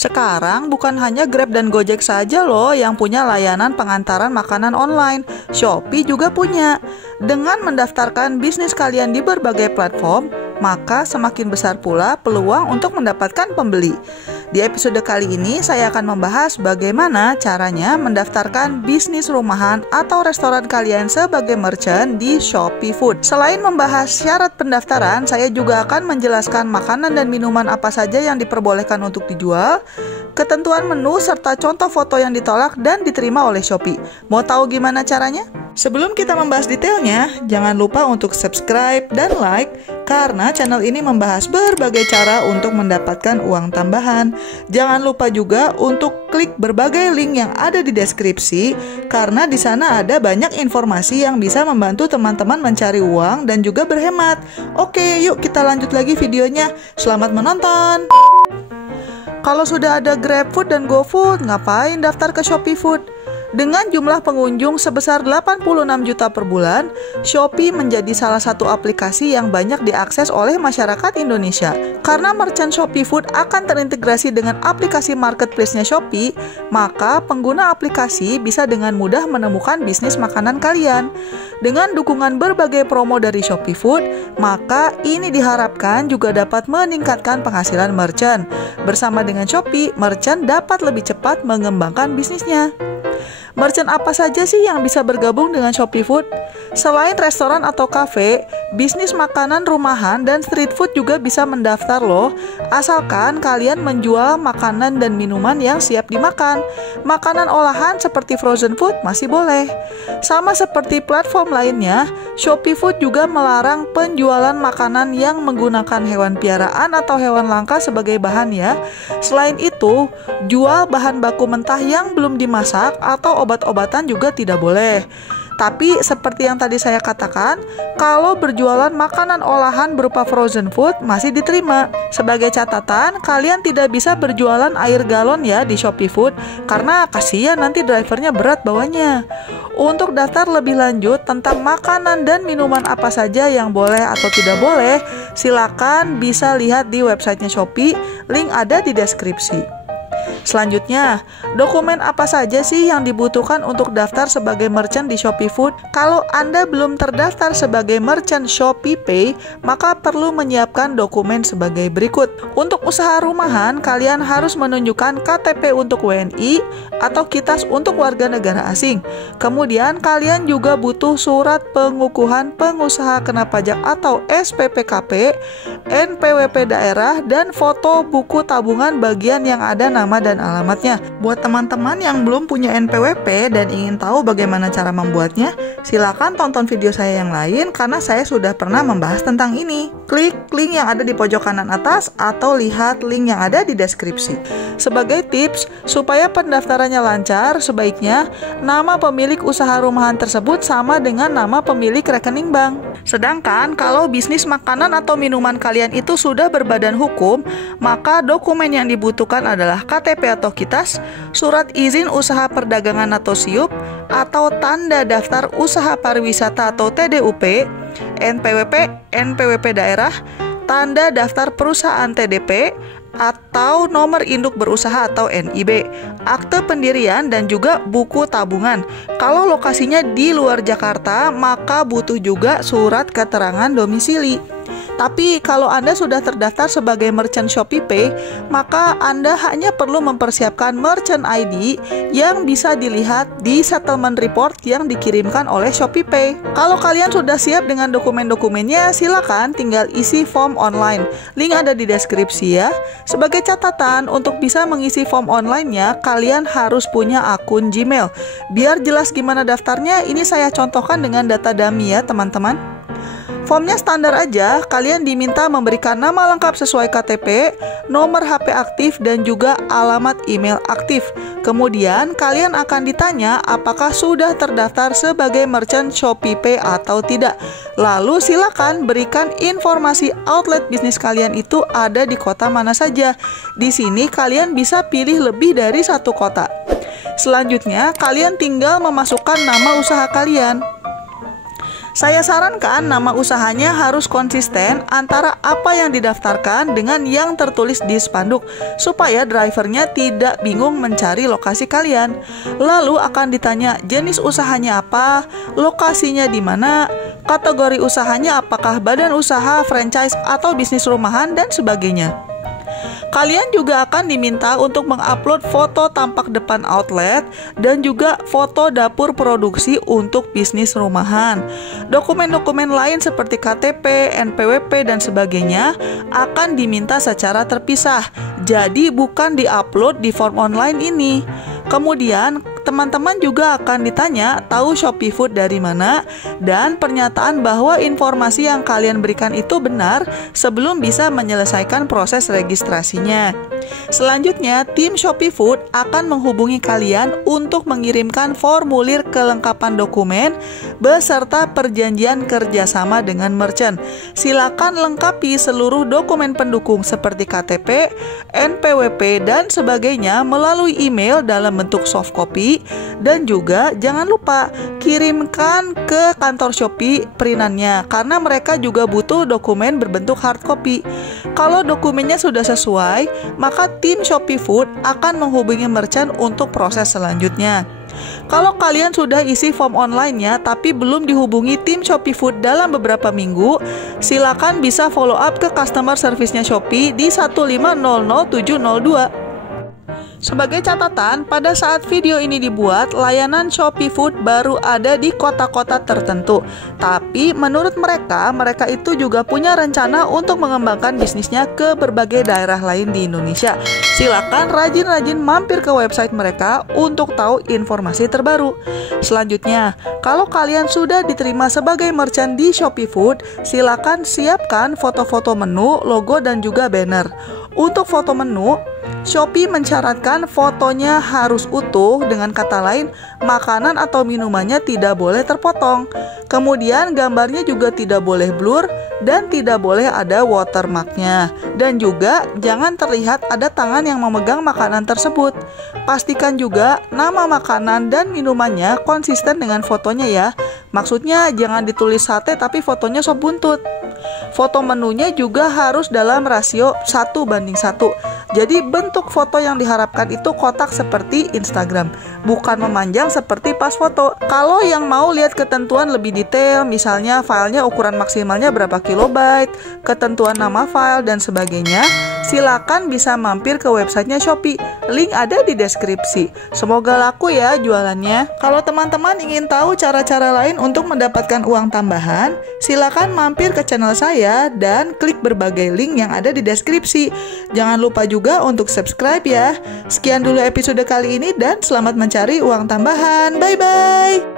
Sekarang bukan hanya Grab dan Gojek saja loh yang punya layanan pengantaran makanan online. Shopee juga punya. Dengan mendaftarkan bisnis kalian di berbagai platform, maka semakin besar pula peluang untuk mendapatkan pembeli. Di episode kali ini saya akan membahas bagaimana caranya mendaftarkan bisnis rumahan atau restoran kalian sebagai merchant di Shopee Food. Selain membahas syarat pendaftaran, saya juga akan menjelaskan makanan dan minuman apa saja yang diperbolehkan untuk dijual, ketentuan menu serta contoh foto yang ditolak dan diterima oleh Shopee. Mau tahu gimana caranya? Sebelum kita membahas detailnya, jangan lupa untuk subscribe dan like karena channel ini membahas berbagai cara untuk mendapatkan uang tambahan. Jangan lupa juga untuk klik berbagai link yang ada di deskripsi karena di sana ada banyak informasi yang bisa membantu teman-teman mencari uang dan juga berhemat. Oke, yuk kita lanjut lagi videonya. Selamat menonton. Kalau sudah ada GrabFood dan GoFood, ngapain daftar ke Shopee Food? Dengan jumlah pengunjung sebesar 86 juta per bulan, Shopee menjadi salah satu aplikasi yang banyak diakses oleh masyarakat Indonesia. Karena merchant Shopee Food akan terintegrasi dengan aplikasi marketplace-nya Shopee, maka pengguna aplikasi bisa dengan mudah menemukan bisnis makanan kalian. Dengan dukungan berbagai promo dari Shopee Food, maka ini diharapkan juga dapat meningkatkan penghasilan merchant. Bersama dengan Shopee, merchant dapat lebih cepat mengembangkan bisnisnya. Merchant apa saja sih yang bisa bergabung dengan Shopee Food? Selain restoran atau kafe, bisnis makanan rumahan dan street food juga bisa mendaftar loh. Asalkan kalian menjual makanan dan minuman yang siap dimakan. Makanan olahan seperti frozen food masih boleh. Sama seperti platform lainnya, Shopee Food juga melarang penjualan makanan yang menggunakan hewan piaraan atau hewan langka sebagai bahan ya. Selain itu, jual bahan baku mentah yang belum dimasak atau obat-obatan juga tidak boleh. Tapi seperti yang tadi saya katakan, kalau berjualan makanan olahan berupa frozen food masih diterima. Sebagai catatan, kalian tidak bisa berjualan air galon ya di Shopee Food karena kasihan nanti drivernya berat bawanya. Untuk daftar lebih lanjut tentang makanan dan minuman apa saja yang boleh atau tidak boleh, silakan bisa lihat di websitenya Shopee, link ada di deskripsi. Selanjutnya, dokumen apa saja sih yang dibutuhkan untuk daftar sebagai merchant di Shopee Food? Kalau Anda belum terdaftar sebagai merchant Shopee Pay, maka perlu menyiapkan dokumen sebagai berikut. Untuk usaha rumahan, kalian harus menunjukkan KTP untuk WNI atau KITAS untuk warga negara asing. Kemudian, kalian juga butuh surat pengukuhan pengusaha kena pajak atau SPPKP, NPWP daerah, dan foto buku tabungan bagian yang ada nama dan alamatnya. Buat teman-teman yang belum punya NPWP dan ingin tahu bagaimana cara membuatnya, silakan tonton video saya yang lain karena saya sudah pernah membahas tentang ini. Klik link yang ada di pojok kanan atas atau lihat link yang ada di deskripsi. Sebagai tips, supaya pendaftarannya lancar, sebaiknya nama pemilik usaha rumahan tersebut sama dengan nama pemilik rekening bank. Sedangkan kalau bisnis makanan atau minuman kalian itu sudah berbadan hukum, maka dokumen yang dibutuhkan adalah KTP atau KITAS, surat izin usaha perdagangan atau SIUP, atau tanda daftar usaha pariwisata atau TDUP, NPWP, NPWP daerah, tanda daftar perusahaan TDP, atau nomor induk berusaha atau NIB, akte pendirian, dan juga buku tabungan. Kalau lokasinya di luar Jakarta, maka butuh juga surat keterangan domisili. Tapi kalau Anda sudah terdaftar sebagai merchant Shopee Pay, maka Anda hanya perlu mempersiapkan merchant ID yang bisa dilihat di settlement report yang dikirimkan oleh Shopee Pay. Kalau kalian sudah siap dengan dokumen-dokumennya, silakan tinggal isi form online. Link ada di deskripsi ya. Sebagai catatan, untuk bisa mengisi form online-nya, kalian harus punya akun Gmail. Biar jelas gimana daftarnya, ini saya contohkan dengan data dummy ya teman-teman. Formnya standar aja, kalian diminta memberikan nama lengkap sesuai KTP, nomor HP aktif, dan juga alamat email aktif. Kemudian, kalian akan ditanya apakah sudah terdaftar sebagai merchant Shopee Pay atau tidak. Lalu silakan berikan informasi outlet bisnis kalian itu ada di kota mana saja. Di sini kalian bisa pilih lebih dari satu kota. Selanjutnya, kalian tinggal memasukkan nama usaha kalian. Saya sarankan nama usahanya harus konsisten antara apa yang didaftarkan dengan yang tertulis di spanduk, supaya drivernya tidak bingung mencari lokasi kalian. Lalu akan ditanya jenis usahanya apa, lokasinya di mana, kategori usahanya apakah badan usaha, franchise, atau bisnis rumahan, dan sebagainya. Kalian juga akan diminta untuk mengupload foto tampak depan outlet dan juga foto dapur produksi untuk bisnis rumahan. Dokumen-dokumen lain seperti KTP, NPWP, dan sebagainya akan diminta secara terpisah. Jadi bukan diupload di form online ini. Kemudian teman-teman juga akan ditanya tahu Shopee Food dari mana dan pernyataan bahwa informasi yang kalian berikan itu benar sebelum bisa menyelesaikan proses registrasinya. Selanjutnya, tim Shopee Food akan menghubungi kalian untuk mengirimkan formulir kelengkapan dokumen beserta perjanjian kerjasama dengan merchant. Silakan lengkapi seluruh dokumen pendukung seperti KTP, NPWP, dan sebagainya melalui email dalam bentuk soft copy. Dan juga jangan lupa kirimkan ke kantor Shopee printannya karena mereka juga butuh dokumen berbentuk hard copy. Kalau dokumennya sudah sesuai, maka tim Shopee Food akan menghubungi merchant untuk proses selanjutnya. Kalau kalian sudah isi form online-nya tapi belum dihubungi tim Shopee Food dalam beberapa minggu, silakan bisa follow up ke customer service-nya Shopee di 1500702. Sebagai catatan, pada saat video ini dibuat, layanan Shopee Food baru ada di kota-kota tertentu. Tapi menurut mereka itu juga punya rencana untuk mengembangkan bisnisnya ke berbagai daerah lain di Indonesia. Silakan rajin-rajin mampir ke website mereka untuk tahu informasi terbaru. Selanjutnya, kalau kalian sudah diterima sebagai merchant di Shopee Food, silakan siapkan foto-foto menu, logo, dan juga banner. Untuk foto menu, Shopee mensyaratkan fotonya harus utuh, dengan kata lain, makanan atau minumannya tidak boleh terpotong. Kemudian gambarnya juga tidak boleh blur dan tidak boleh ada watermarknya. Dan juga jangan terlihat ada tangan yang memegang makanan tersebut. Pastikan juga nama makanan dan minumannya konsisten dengan fotonya ya. Maksudnya jangan ditulis sate tapi fotonya sop buntut. Foto menunya juga harus dalam rasio 1:1. Jadi bentuk foto yang diharapkan itu kotak seperti Instagram, bukan memanjang seperti pas foto. Kalau yang mau lihat ketentuan lebih detail, misalnya filenya ukuran maksimalnya berapa kilobyte, ketentuan nama file, dan sebagainya, silakan bisa mampir ke websitenya Shopee. Link ada di deskripsi. Semoga laku ya jualannya. Kalau teman-teman ingin tahu cara-cara lain untuk mendapatkan uang tambahan, silakan mampir ke channel saya dan klik berbagai link yang ada di deskripsi. Jangan lupa juga untuk subscribe ya. Sekian dulu episode kali ini dan selamat mencari uang tambahan. Bye-bye.